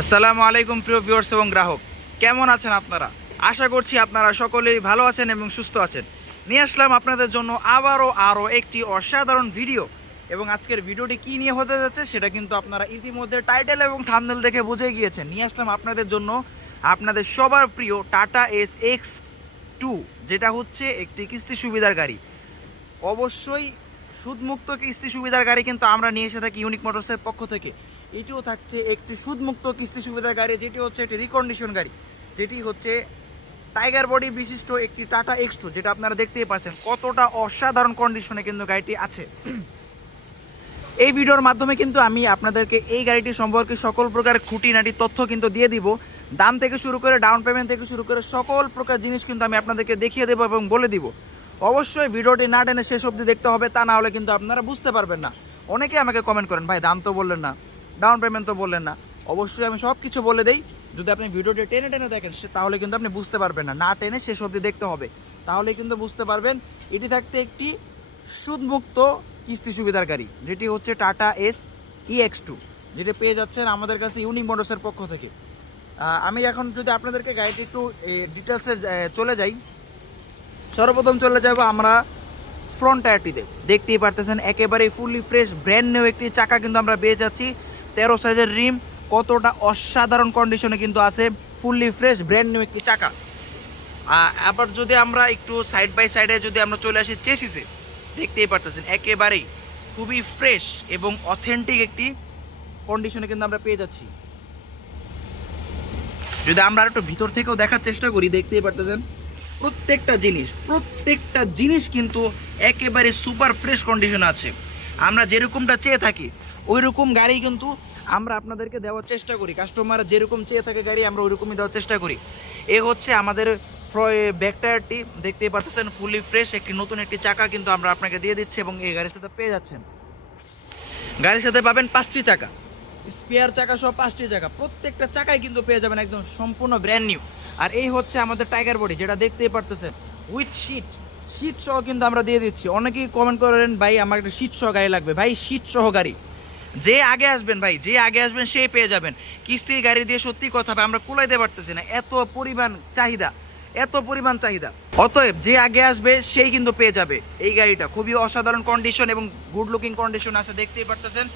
আসসালামু আলাইকুম, প্রিয় ভিউয়ার্স এবং গ্রাহক। কেমন আছেন আপনারা? আশা করছি আপনারা সকলেই ভালো আছেন এবং সুস্থ আছেন। নিয়ে আসলাম আপনাদের জন্য আবারও আরও একটি অসাধারণ ভিডিও এবং আজকের ভিডিওটি কি নিয়ে হতে যাচ্ছে সেটা কিন্তু আপনারা ইতিমধ্যে টাইটেল এবং থামনেল দেখে বুঝে গিয়েছেন। নিয়ে আসলাম আপনাদের জন্য আপনাদের সবার প্রিয় টাটা এস এক্স টু যেটা হচ্ছে একটি কিস্তি সুবিধার গাড়ি। অবশ্যই সুদমুক্ত কিস্তি সুবিধার গাড়ি কিন্তু আমরা নিয়ে এসে থাকি ইউনিক মোটরসের পক্ষ থেকে। এটিও থাকছে একটি সুদমুক্ত কিস্তি সুবিধার গাড়ি, যেটি হচ্ছে একটি রিকন্ডিশন গাড়ি। যেটি হচ্ছে টাইগার বডি বিশিষ্ট একটি টাটা এক্স টু যেটা আপনারা দেখতেই পাচ্ছেন কতটা অসাধারণ কন্ডিশনে কিন্তু গাড়িটি আছে। এই ভিডিওর মাধ্যমে কিন্তু আমি আপনাদেরকে এই গাড়িটি সম্পর্কে সকল প্রকার খুঁটিনাটি তথ্য কিন্তু দিয়ে দিব। দাম থেকে শুরু করে ডাউন পেমেন্ট থেকে শুরু করে সকল প্রকার জিনিস কিন্তু আমি আপনাদেরকে দেখিয়ে দেবো এবং বলে দিব। অবশ্যই ভিডিওটি না টেনে শেষ অবধি দেখতে হবে, তা না হলে কিন্তু আপনারা বুঝতে পারবেন না। অনেকে আমাকে কমেন্ট করেন, ভাই, দাম তো বললেন না। ডাউন পেমেন্ট তো বললেন না। অবশ্যই আমি সব কিছু বলে দেই, যদি আপনি ভিডিওটি টেনে টেনে দেখেন তাহলে কিন্তু আপনি বুঝতে পারবেন না। না টেনে শেষ অবধি দেখতে হবে। তাহলে কিন্তু বুঝতে পারবেন, এটি থাকতে একটি সুদমুক্ত কিস্তি সুবিধার গাড়ি, যেটি হচ্ছে টাটা এস ইএক্স টু যেটি পেয়ে যাচ্ছেন আমাদের কাছে ইউনিক মোটরসের পক্ষ থেকে। আমি এখন যদি আপনাদেরকে গাড়িটি একটু ডিটেলসে চলে যাই। সর্বপ্রথম চলে যাব আমরা ফ্রন্ট টায়ারটিতে দেখতেই পারতেছেন একেবারে ফুললি ফ্রেশ ব্র্যান্ড নিউ একটি চাকা কিন্তু আমরা পেয়ে যাচ্ছি। তেরো সাইজের রিম, কতটা অসাধারণ কন্ডিশনে কিন্তু আছে। ফুললি ফ্রেশ ব্র্যান্ড নিউ একটি চাকা। আবার যদি আমরা একটু সাইড বাই সাইডে যদি আমরা চলে আসি চেসিসে দেখতেই পারতেছেন, একেবারেই খুবই ফ্রেশ এবং অথেন্টিক একটি কন্ডিশনে কিন্তু আমরা পেয়ে যাচ্ছি। যদি আমরা আর একটু ভিতর থেকেও দেখার চেষ্টা করি, দেখতেই পারতেছেন, প্রত্যেকটা জিনিস প্রত্যেকটা জিনিস কিন্তু একেবারে সুপার ফ্রেশ কন্ডিশন আছে। আমরা যেরকমটা চেয়ে থাকি ওই রকম গাড়ি কিন্তু আমরা আপনাদেরকে দেওয়ার চেষ্টা করি। কাস্টমার যেরকম চেয়ে থাকে গাড়ি, আমরা ওইরকমই দেওয়ার চেষ্টা করি। এ হচ্ছে আমাদের ব্যাক টায়ারটি। দেখতেই পাচ্ছেন ফুলি ফ্রেশ একটি নতুন একটি চাকা কিন্তু আমরা আপনাকে দিয়ে দিচ্ছি এবং এই গাড়ির সাথে পেয়ে যাচ্ছেন। গাড়ির সাথে পাবেন পাঁচটি চাকা। স্পেয়ার চাকা সহ পাঁচটি চাকা। প্রত্যেকটা চাকায় কিন্তু পেয়ে যাবেন একদম সম্পূর্ণ ব্র্যান্ড নিউ আর এই হচ্ছে আমাদের টাইগার বডি যেটা দেখতেই পারতেছেন উইথ শীট শীট সহ কিন্তু আমরা দিয়ে দিচ্ছি। অনেকেই কমেন্ট করেন, ভাই, আমার একটা শীট সহ গাড়ি লাগবে। ভাই শীট সহ গাড়ি। যে আগে আসবেন ভাই, যে আগে আসবেন সেই পেয়ে যাবেন। কিস্তির গাড়ি দিয়ে সত্যি কথা ভাই, আমরা কুলাইতে পারতেছি না। এত পরিমাণ চাহিদা, এত পরিমাণ চাহিদা। অতএব যে আগে আসবে, সেই কিন্তু পেয়ে যাবে এই গাড়িটা। খুবই অসাধারণ কন্ডিশন এবং গুড লুকিং কন্ডিশন আছে, দেখতেই পারতেছেন।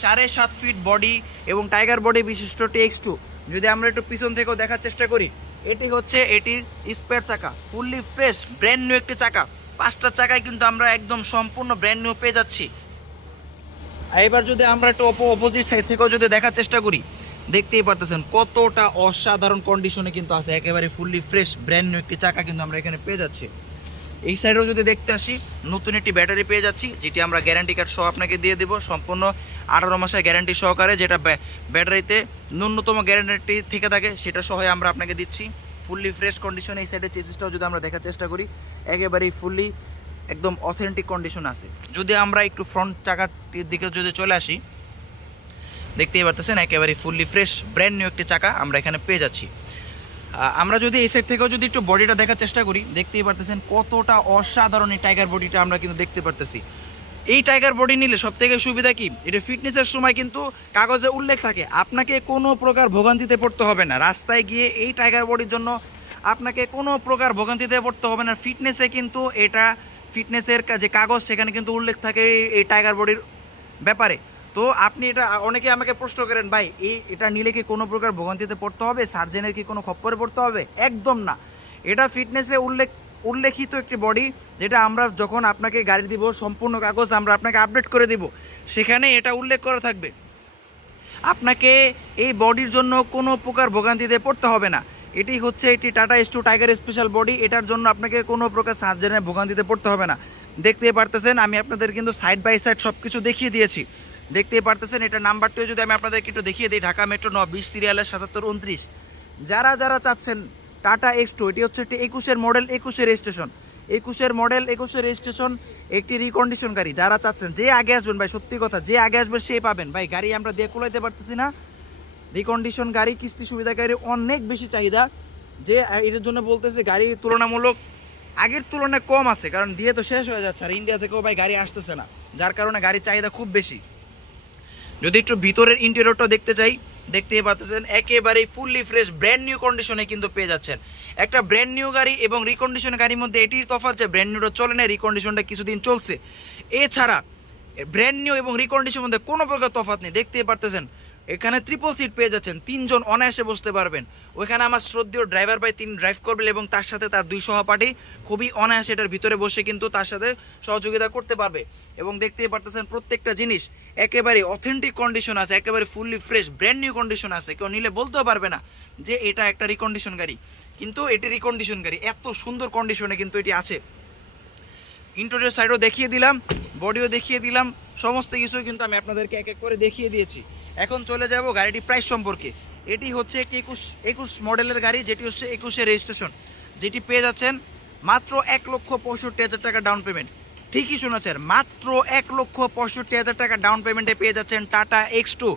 সাড়ে সাত ফিট বডি এবং টাইগার বডি বিশিষ্ট টেক্স টু যদি আমরা একটু পিছন থেকেও দেখার চেষ্টা করি, এটি হচ্ছে এটির স্পেয়ার চাকা ফুললি ফ্রেশ ব্র্যান্ড নিউ একটি চাকা। পাঁচটা চাকায় কিন্তু আমরা একদম সম্পূর্ণ ব্র্যান্ড নিউ পেয়ে যাচ্ছি। এবার যদি আমরা একটু অপোজিট সাইড থেকেও যদি দেখার চেষ্টা করি, দেখতেই পারতেছেন কতটা অসাধারণ কন্ডিশনে কিন্তু আছে, একেবারে ফুললি ফ্রেশ ব্র্যান্ড একটি চাকা কিন্তু আমরা এখানে পেয়ে যাচ্ছি। এই সাইডেও যদি দেখতে আসি, নতুন একটি ব্যাটারি পেয়ে যাচ্ছি, যেটি আমরা গ্যারান্টি কার্ড সহ আপনাকে দিয়ে দেবো, সম্পূর্ণ আঠারো মাসের গ্যারান্টি সহকারে, যেটা ব্য- ব্যাটারিতে ন্যূনতম গ্যারান্টি থেকে থাকে, সেটা সহ আমরা আপনাকে দিচ্ছি। ফুললি ফ্রেশ কন্ডিশনে এই সাইডের চেসিসটাও যদি আমরা দেখার চেষ্টা করি, একেবারেই ফুললি একদম অথেন্টিক কন্ডিশন আছে। যদি আমরা একটু ফ্রন্ট চাকাটির দিকে যদি চলে আসি, দেখতেই পারতেছেন, একেবারে ফুললি ফ্রেশ ব্র্যান্ড নিউ একটি চাকা আমরা এখানে পেয়ে যাচ্ছি। আমরা যদি এই সাইড থেকেও যদি একটু বডিটা দেখার চেষ্টা করি, দেখতেই পারতেছেন কতটা অসাধারণ এই টাইগার বডিটা আমরা কিন্তু দেখতে পারতেছি। এই টাইগার বডি নিলে সব থেকে সুবিধা কি? এটা ফিটনেসের সময় কিন্তু কাগজে উল্লেখ থাকে, আপনাকে কোনো প্রকার ভোগান্তিতে পড়তে হবে না। রাস্তায় গিয়ে এই টাইগার বডির জন্য আপনাকে কোনো প্রকার ভোগান্তিতে পড়তে হবে না। ফিটনেসে কিন্তু এটা ফিটনেসের যে কাগজ, সেখানে কিন্তু উল্লেখ থাকে এই- টাইগার বডির ব্যাপারে। তো আপনি এটা, অনেকে আমাকে প্রশ্ন করেন, ভাই, এই, এটা নিলে কি কোনো প্রকার ভোগান্তিতে পড়তে হবে? সার্জেনের কি কোনো খপ্পরে পড়তে হবে? একদম না। এটা ফিটনেসে উল্লেখ, উল্লেখিত একটি বডি যেটা আমরা যখন আপনাকে গাড়ি দিব, সম্পূর্ণ কাগজ আমরা আপনাকে আপডেট করে দিব, সেখানে এটা উল্লেখ করা থাকবে। আপনাকে এই বডির জন্য কোনো প্রকার ভোগান্তিতে পড়তে হবে না। এটি হচ্ছে একটি Tata ace two tiger special body এটার জন্য আপনাকে কোনো প্রকার সার্জেনের ভোগান্তিতে পড়তে হবে না। দেখতেই পারতেছেন, আমি আপনাদের কিন্তু সাইড বাই সাইড সব কিছু দেখিয়ে দিয়েছি। দেখতেই পারতেছেন এটা নাম্বারটিও যদি আমি আপনাদেরকে একটু দেখিয়ে দিই, ঢাকা মেট্রো ন বিশ সিরিয়ালের সাতাত্তর, উনত্রিশ। যারা যারা চাচ্ছেন টাটা এক্স টু এটি হচ্ছে একটি একুশের মডেল একুশের রেজিস্ট্রেশন একুশের মডেল একুশের রেজিস্ট্রেশন একটি রিকন্ডিশন গাড়ি। যারা চাচ্ছেন, যে আগে আসবেন ভাই, সত্যি কথা, যে আগে আসবেন সেই পাবেন। ভাই, গাড়ি আমরা দিয়ে কুলাইতে পারতেছি না। রিকন্ডিশন গাড়ি, কিস্তি সুবিধা গাড়ি অনেক বেশি চাহিদা। যে এটার জন্য বলতেছে গাড়ি তুলনামূলক আগের তুলনায় কম আছে, কারণ দিয়ে তো শেষ হয়ে যাচ্ছে, আর ইন্ডিয়া থেকেও ভাই গাড়ি আসতেছে না, যার কারণে গাড়ির চাহিদা খুব বেশি। যদি একটু ভিতরের ইন্টেরিয়রটা দেখতে চাই, দেখতেই পাচ্ছেন একেবারেই ফুললি ফ্রেশ ব্র্যান্ড নিউ কন্ডিশনে কিন্তু পেয়ে যাচ্ছেন। একটা ব্র্যান্ড নিউ গাড়ি এবং রিকন্ডিশন গাড়ির মধ্যে এটির তফাৎ যে ব্র্যান্ড নিউটা চলে না রিকন্ডিশনটা কিছুদিন চলছে। এছাড়া ব্র্যান্ড নিউ এবং রিকন্ডিশনের মধ্যে কোনো প্রকার তফাৎ নেই, দেখতেই পারতেছেন এখানে ট্রিপল সিট পেয়ে যাচ্ছেন, তিনজন অনায়াসে বসতে পারবেন। ওইখানে আমার শ্রদ্ধেয় ড্রাইভার ভাই, তিনি ড্রাইভ করবেন এবং তার সাথে তার দুই সহপাঠী খুবই অনায়াসে এটার ভিতরে বসে কিন্তু তার সাথে সহযোগিতা করতে পারবে। এবং দেখতেই পারতেছেন প্রত্যেকটা জিনিস একেবারে অথেন্টিক কন্ডিশন আছে, একেবারে fully fresh brand new condition আছে। কেউ নিলে বলতেও পারবে না যে এটা একটা রিকন্ডিশন গাড়ি। কিন্তু এটি রিকন্ডিশন গাড়ি, এত সুন্দর কন্ডিশনে কিন্তু এটি আছে। ইন্টোরিয়ার সাইডও দেখিয়ে দিলাম বডিও দেখিয়ে দিলাম, সমস্ত কিছু কিন্তু আমি আপনাদেরকে এক এক করে দেখিয়ে দিয়েছি। এখন চলে যাব গাড়িটি প্রাইস সম্পর্কে। এটি হচ্ছে একটি একুশ একুশ মডেলের গাড়ি, যেটি হচ্ছে একুশে রেজিস্ট্রেশন, যেটি পেয়ে যাচ্ছেন মাত্র এক লক্ষ পঁয়ষট্টি হাজার টাকা ডাউন পেমেন্ট ঠিকই শুনেছেন, মাত্র এক লক্ষ পঁয়ষট্টি হাজার টাকা ডাউন পেমেন্টে পেয়ে যাচ্ছেন Tata X two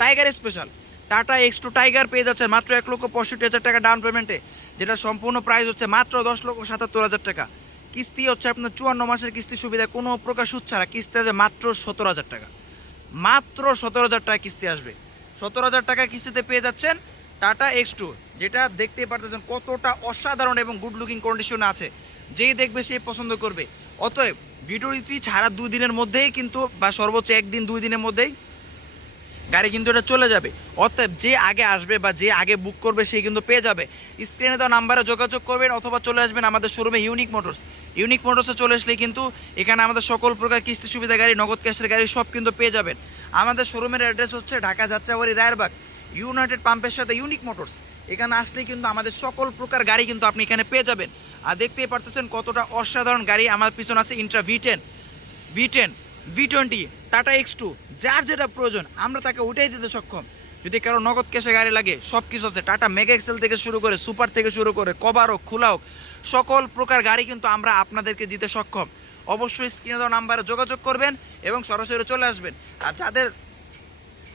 tiger special Tata X two tiger পেয়ে যাচ্ছেন মাত্র এক লক্ষ পঁয়ষট্টি হাজার টাকা ডাউন পেমেন্টে যেটা সম্পূর্ণ প্রাইস হচ্ছে মাত্র দশ লক্ষ সাতাত্তর হাজার টাকা। কিস্তি হচ্ছে আপনার চুয়ান্ন মাসের কিস্তি সুবিধা কোনো প্রকার সুদ ছাড়া, কিস্তি আছে মাত্র সতেরো হাজার টাকা। মাত্র সতেরো হাজার টাকা কিস্তি আসবে। সতেরো হাজার টাকা কিস্তিতে পেয়ে যাচ্ছেন টাটা এক্স টু, যেটা দেখতে পারতেছেন কতটা অসাধারণ এবং গুড লুকিং কন্ডিশনে আছে। যেই দেখবে সেই পছন্দ করবে। অতএব ভিডিওটি ছাড়া দুই দিনের মধ্যেই কিন্তু, বা সর্বোচ্চ একদিন দুই দিনের মধ্যেই গাড়ি কিন্তু এটা চলে যাবে। অতএব যে আগে আসবে বা যে আগে বুক করবে সে কিন্তু পেয়ে যাবে। স্ক্রিনে দেওয়া নাম্বারে যোগাযোগ করবেন অথবা চলে আসবেন আমাদের শোরুমে ইউনিক মোটরস ইউনিক মোটরসে চলে আসলে কিন্তু এখানে আমাদের সকল প্রকার কিস্তি সুবিধা গাড়ি, নগদ ক্যাশের গাড়ি সব কিন্তু পেয়ে যাবেন। আমাদের শোরুমের অ্যাড্রেস হচ্ছে ঢাকা যাত্রাবাড়ি রায়েরবাগ ইউনাইটেড পাম্পের সাথে ইউনিক মোটরস এখানে আসলে কিন্তু আমাদের সকল প্রকার গাড়ি কিন্তু আপনি এখানে পেয়ে যাবেন। আর দেখতেই পারতেছেন কতটা অসাধারণ গাড়ি আমার পিছনে আছে intra V ten V ten V twenty Tata X two যার যেটা প্রয়োজন, আমরা তাকে ওটাই দিতে সক্ষম। যদি কারও নগদ ক্যাশে গাড়ি লাগে সব কিছু আছে। টাটা মেগা এক্সেল থেকে শুরু করে সুপার থেকে শুরু করে কভার হোক, খোলা হোক, সকল প্রকার গাড়ি কিন্তু আমরা আপনাদেরকে দিতে সক্ষম। অবশ্যই স্ক্রিনে দেওয়া নাম্বারে যোগাযোগ করবেন এবং সরাসরি চলে আসবেন। আর যাদের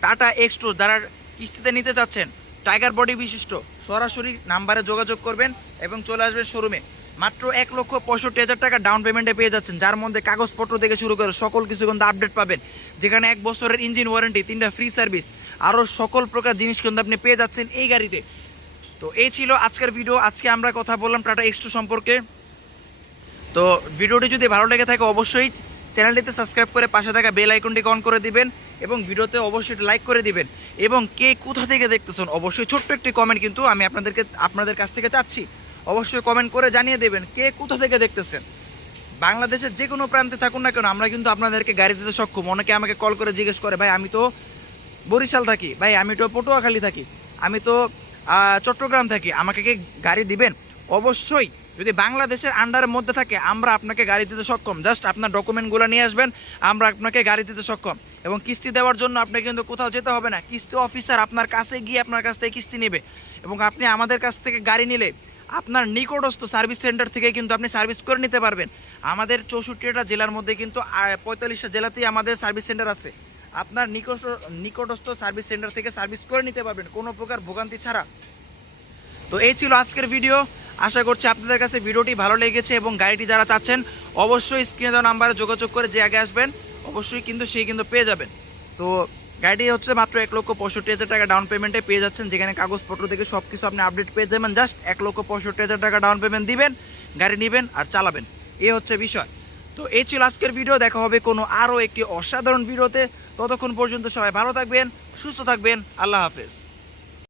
টাটা এক্স টু যারা কিস্তিতে নিতে চাচ্ছেন টাইগার বডি বিশিষ্ট, সরাসরি নাম্বারে যোগাযোগ করবেন এবং চলে আসবেন শোরুমে মাত্র এক লক্ষ পঁয়ষট্টি হাজার টাকা ডাউন পেমেন্টে পেয়ে যাচ্ছেন। যার মধ্যে কাগজপত্র থেকে শুরু করে সকল কিছু কিন্তু আপডেট পাবেন। যেখানে এক বছরের ইঞ্জিন ওয়ারেন্টি তিনটা ফ্রি সার্ভিস আরও সকল প্রকার জিনিস কিন্তু আপনি পেয়ে যাচ্ছেন এই গাড়িতে। তো এই ছিল আজকের ভিডিও আজকে আমরা কথা বললাম টাটা এক্স সম্পর্কে। তো ভিডিওটি যদি ভালো লেগে থাকে, অবশ্যই চ্যানেলটিতে সাবস্ক্রাইব করে পাশে থাকা বেল আইকনটি অন করে দিবেন এবং ভিডিওতে অবশ্যই লাইক করে দিবেন। এবং কে কোথা থেকে দেখতেছেন, অবশ্যই ছোট্ট একটি কমেন্ট কিন্তু আমি আপনাদেরকে, আপনাদের কাছ থেকে চাচ্ছি। অবশ্যই কমেন্ট করে জানিয়ে দেবেন কে কোথা থেকে দেখতেছেন। বাংলাদেশের যে কোনো প্রান্তে থাকুন না কেন, আমরা কিন্তু আপনাদেরকে গাড়ি দিতে সক্ষম। অনেকে আমাকে কল করে জিজ্ঞেস করে, ভাই, আমি তো বরিশাল থাকি, ভাই, আমি তো পটুয়াখালী থাকি, আমি তো চট্টগ্রাম থাকি, আমাকে কি গাড়ি দিবেন? অবশ্যই, যদি বাংলাদেশের আন্ডারের মধ্যে থাকে, আমরা আপনাকে গাড়ি দিতে সক্ষম। জাস্ট আপনার ডকুমেন্টগুলো নিয়ে আসবেন, আমরা আপনাকে গাড়ি দিতে সক্ষম। এবং কিস্তি দেওয়ার জন্য আপনাকে কিন্তু কোথাও যেতে হবে না। কিস্তি অফিসার আপনার কাছে গিয়ে আপনার কাছ থেকে কিস্তি নেবে। এবং আপনি আমাদের কাছ থেকে গাড়ি নিলে আপনার নিকটস্থ সার্ভিস সেন্টার থেকে কিন্তু আপনি সার্ভিস করে নিতে পারবেন। আমাদের চৌষট্টিটা জেলার মধ্যে কিন্তু পঁয়তাল্লিশটা জেলাতেই আমাদের সার্ভিস সেন্টার আছে। আপনার নিকট নিকটস্থ সার্ভিস সেন্টার থেকে সার্ভিস করে নিতে পারবেন, কোনো প্রকার ভোগান্তি ছাড়া। তো এই ছিল আজকের ভিডিও। আশা করছি আপনাদের কাছে ভিডিওটি ভালো লেগেছে এবং গাড়িটি যারা চাচ্ছেন, অবশ্যই স্ক্রিনে দেওয়া নাম্বারে যোগাযোগ করে যে আগে আসবেন, অবশ্যই কিন্তু সেই কিন্তু পেয়ে যাবেন। তো গাড়িটি হচ্ছে মাত্র এক লক্ষ পঁয়ষট্টি হাজার টাকা ডাউন পেমেন্টে পেয়ে যাচ্ছেন, যেখানে কাগজপত্র থেকে সব কিছু আপনি আপডেট পেয়ে যাবেন। জাস্ট এক লক্ষ পঁয়ষট্টি হাজার টাকা ডাউন পেমেন্ট দিবেন, গাড়ি নেবেন আর চালাবেন। এ হচ্ছে বিষয়। তো এই ছিল আজকের ভিডিও দেখা হবে কোনো আরও একটি অসাধারণ ভিডিওতে ততক্ষণ পর্যন্ত সবাই ভালো থাকবেন, সুস্থ থাকবেন, আল্লাহ হাফেজ।